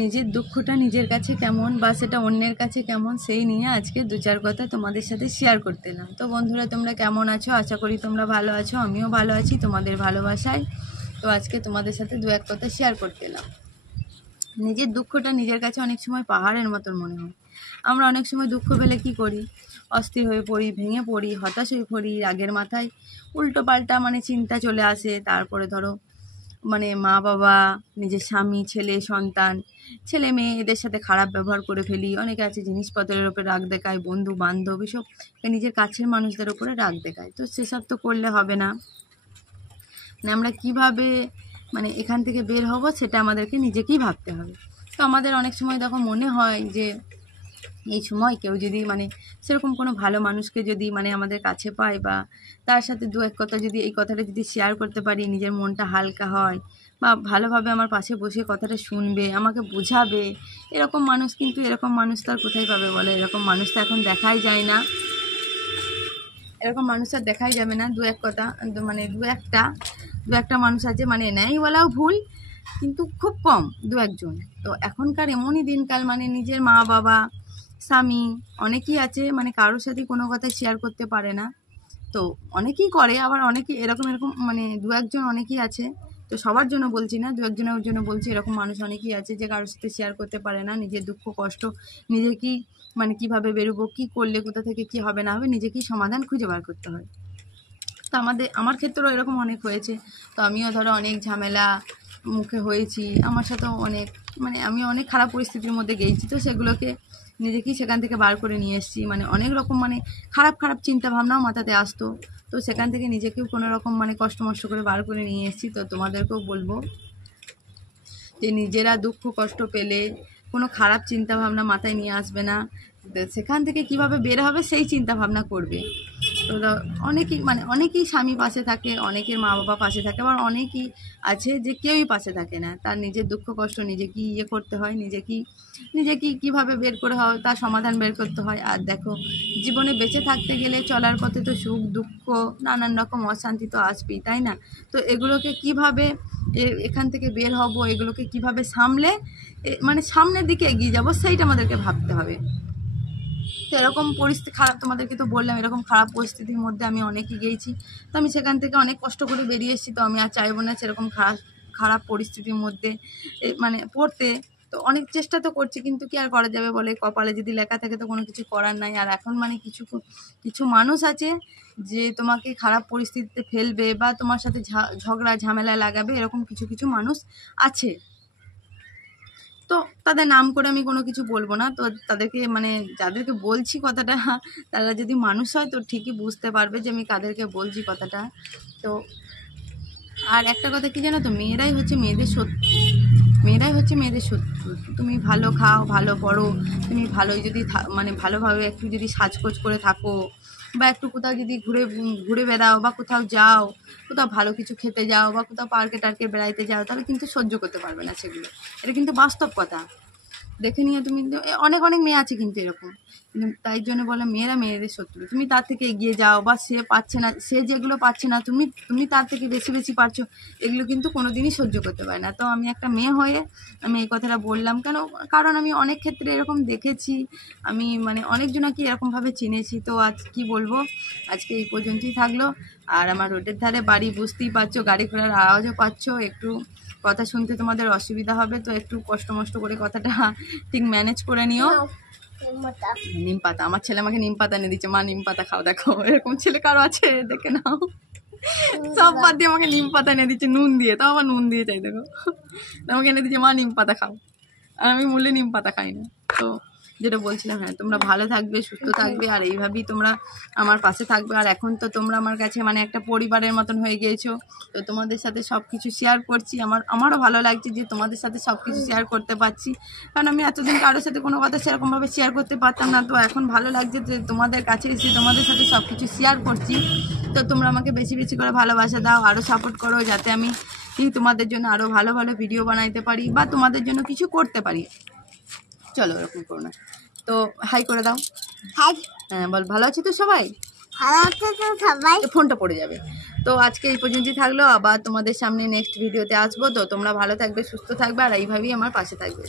নিজের দুঃখটা নিজের কাছে কেমন বা সেটা অন্যের কাছে কেমন সেই নিয়ে আজকে 2-4 কথা তোমাদের সাথে শেয়ার করতে এলাম। তো বন্ধুরা, তোমরা কেমন আছো? আশা করি তোমরা ভালো আছো, আমিও ভালো আছি তোমাদের ভালোবাসায়। তো আজকে তোমাদের সাথে 2-1 কথা শেয়ার করতে এলাম। নিজের দুঃখটা নিজের কাছে অনেক সময় পাহাড়ের মতন মনে হয়। আমরা অনেক সময় দুঃখ পেলে কী করি? অস্থির হয়ে পড়ি, ভেঙে পড়ি, হতাশ হয়ে পড়ি, রাগের মাথায় উল্টো পাল্টা চিন্তা চলে আসে। তারপরে ধরো মা বাবা, নিজের স্বামী, ছেলে সন্তান, ছেলে মেয়ে এদের সাথে খারাপ ব্যবহার করে ফেলি। অনেকে আছে জিনিসপত্রের ওপরে রাগ দেখায়, বন্ধু বান্ধব এসব নিজের কাছের মানুষদের ওপরে রাগ দেখায়। তো সেসব তো করলে হবে না। আমরা কিভাবে এখান থেকে বের হব সেটা আমাদেরকে নিজেকেই ভাবতে হবে। তো আমাদের অনেক সময় দেখো মনে হয় যে এই সময় কেউ যদি সেরকম কোনো ভালো মানুষকে যদি আমাদের কাছে পাই বা তার সাথে 2-1 কথা যদি এই কথাটা যদি শেয়ার করতে পারি, নিজের মনটা হালকা হয় বা ভালোভাবে আমার পাশে বসে কথাটা শুনবে, আমাকে বোঝাবে। এরকম মানুষ তো আর কোথায় পাবে বলে? এরকম মানুষ তো এখন দেখাই যায় না। এরকম মানুষ আর দেখাই যাবে না। 2-1 কথা দু-একটা মানুষ আছে, নেই বলাও ভুল, কিন্তু খুব কম 2-1 জন। তো এখনকার এমনই দিনকাল, নিজের মা বাবা, স্বামী অনেকেই আছে কারোর সাথে কোনো কথা শেয়ার করতে পারে না। তো অনেকেই করে, আবার অনেকেই এরকম 2-1 জন অনেকেই আছে। তো সবার জন্য বলছি না, 2-1 জনের জন্য বলছি। এরকম মানুষ অনেকেই আছে যে কারোর সাথে শেয়ার করতে পারে না নিজের দুঃখ কষ্ট, নিজেকেই কীভাবে বেরোবো, কী করলে কোথা থেকে কী হবে না হবে, নিজেকেই সমাধান খুঁজে বার করতে হয়। তো আমার ক্ষেত্রেও এরকম অনেক হয়েছে। তো আমিও ধরো অনেক ঝামেলা মুখে হয়েছি, আমার সাথেও অনেক আমি অনেক খারাপ পরিস্থিতির মধ্যে গেছি। তো সেগুলোকে নিজেকেই সেখান থেকে বার করে নিয়ে এসেছি। অনেক রকম খারাপ খারাপ চিন্তা ভাবনাও মাথাতে আসতো। তো সেখান থেকে নিজেকেও কোনো রকম কষ্ট মষ্ট করে বার করে নিয়ে এসেছি। তো তোমাদেরকেও বলবো যে নিজেরা দুঃখ কষ্ট পেলে কোনো খারাপ চিন্তা ভাবনা মাথায় নিয়ে আসবে না, সেখান থেকে কিভাবে বের হবে সেই চিন্তা ভাবনা করবে। তো অনেকেই স্বামী পাশে থাকে, অনেকের মা বাবা পাশে থাকে, আবার অনেকেই আছে যে কেউই পাশে থাকে না। তার নিজের দুঃখ কষ্ট নিজেকেই করতে হয়, নিজেকেই কীভাবে বের করে হয় তার সমাধান বের করতে হয়। আর দেখো, জীবনে বেঁচে থাকতে গেলে চলার পথে তো সুখ দুঃখ নানান রকম অশান্তি তো আসবেই, তাই না? তো এগুলোকে কিভাবে এখান থেকে বের হব, এগুলোকে কিভাবে সামলে সামনের দিকে এগিয়ে যাব, সেইটা আমাদেরকে ভাবতে হবে। তো এরকম পরিস্থিতি খারাপ, তোমাদেরকে তো বললাম, এরকম খারাপ পরিস্থিতির মধ্যে আমি অনেকই গিয়েছি। তো আমি সেখান থেকে অনেক কষ্ট করে বেরিয়ে এসেছি। তো আমি আর চাইবো না সেরকম খারাপ পরিস্থিতির মধ্যে পড়তে। তো অনেক চেষ্টা তো করছি, কিন্তু কি আর করা যাবে বলে? কপালে যদি লেখা থাকে তো কোনো কিছু করার নাই। আর এখন কিছু মানুষ আছে যে তোমাকে খারাপ পরিস্থিতিতে ফেলবে বা তোমার সাথে ঝগড়া ঝামেলা লাগাবে, এরকম কিছু মানুষ আছে। তো তাদের নাম করে আমি কোনো কিছু বলবো না। তো তাদেরকে যাদেরকে বলছি কথাটা, তারা যদি মানুষ হয় তো ঠিকই বুঝতে পারবে যে আমি কাদেরকে বলছি কথাটা। তো আর একটা কথা কি জানো তো, মেয়েরাই হচ্ছে মেয়েদের শত্রু। তুমি ভালো খাও, ভালো পড়ো, তুমি ভালোই যদি ভালোভাবে একটু যদি সাজগোজ করে থাকো বা একটু কোথাও যদি ঘুরে বেড়াও বা কোথাও যাও, কোথাও ভালো কিছু খেতে যাও বা কোথাও পার্কে টার্কে বেড়াইতে যাও, তাহলে কিন্তু সহ্য করতে পারবে না সেগুলো। এটা কিন্তু বাস্তব কথা। দেখে নিয়ে তুমি অনেক মেয়ে আছে কিন্তু এরকম, কিন্তু তাই জন্য বলে মেয়েরা মেয়েদের শত্রু। তুমি তার থেকে এগিয়ে যাও, বা সে পাচ্ছে না, সে যেগুলো পাচ্ছে না তুমি তার থেকে বেশি পারছো, এগুলো কিন্তু কোনোদিনই সহ্য করতে পারে না। তো আমি একটা মেয়ে হয়ে আমি এই কথাটা বললাম কেন, কারণ আমি অনেক ক্ষেত্রে এরকম দেখেছি, আমি অনেকজনকে এরকমভাবে চিনেছি। তো আজ কি বলবো, আজকে এই পর্যন্তই থাকলো। আর আমার রোডের ধারে বাড়ি, বুঝতেই পারছো, গাড়ি ঘোড়ার আওয়াজও পাচ্ছ, একটু কথা শুনতে তোমাদের অসুবিধা হবে। তো একটু কষ্ট করে কথাটা ঠিক ম্যানেজ করে নিও। নিম পাতা, আমার ছেলে আমাকে নিম পাতা এনে দিচ্ছে, মা নিম পাতা খাও। দেখো, এরকম ছেলে কারো আছে? দেখে নাও, সব বাদ দিয়ে আমাকে নিম পাতা এনে দিচ্ছে, নুন দিয়ে, তাও আবার নুন দিয়ে চাই। দেখো, আমাকে এনে দিচ্ছে, মা নিম পাতা খাও। আর আমি মূল্যে নিম পাতা খাই না। তো যেটা বলছিলাম, হ্যাঁ, তোমরা ভালো থাকবে, সুস্থ থাকবে, আর এইভাবেই তোমরা আমার পাশে থাকবে। আর এখন তো তোমরা আমার কাছে একটা পরিবারের মতন হয়ে গিয়েছো। তো তোমাদের সাথে সব কিছু শেয়ার করছি, আমারও ভালো লাগছে যে তোমাদের সাথে সব কিছু শেয়ার করতে পারছি, কারণ আমি এতদিন কারোর সাথে কোনো কথা সেরকমভাবে শেয়ার করতে পারতাম না। তো এখন ভালো লাগছে যে তোমাদের কাছে এসে তোমাদের সাথে সব কিছু শেয়ার করছি। তো তোমরা আমাকে বেশি করে ভালোবাসা দাও, আরও সাপোর্ট করো, যাতে আমি তোমাদের জন্য আরও ভালো ভিডিও বানাইতে পারি বা তোমাদের জন্য কিছু করতে পারি। চলো, এরকম করো না। তো হাই করে দাও। হাই। হ্যাঁ, বল, ভালো আছি তো সবাই? ভালো আছে তো সবাই। ফোনটা পড়ে যাবে। তো আজকে এই পর্যন্তই থাকলো, আবার তোমাদের সামনে নেক্সট ভিডিওতে আসবো। তো তোমরা ভালো থাকবে, সুস্থ থাকবে, আর এইভাবেই আমার পাশে থাকবে।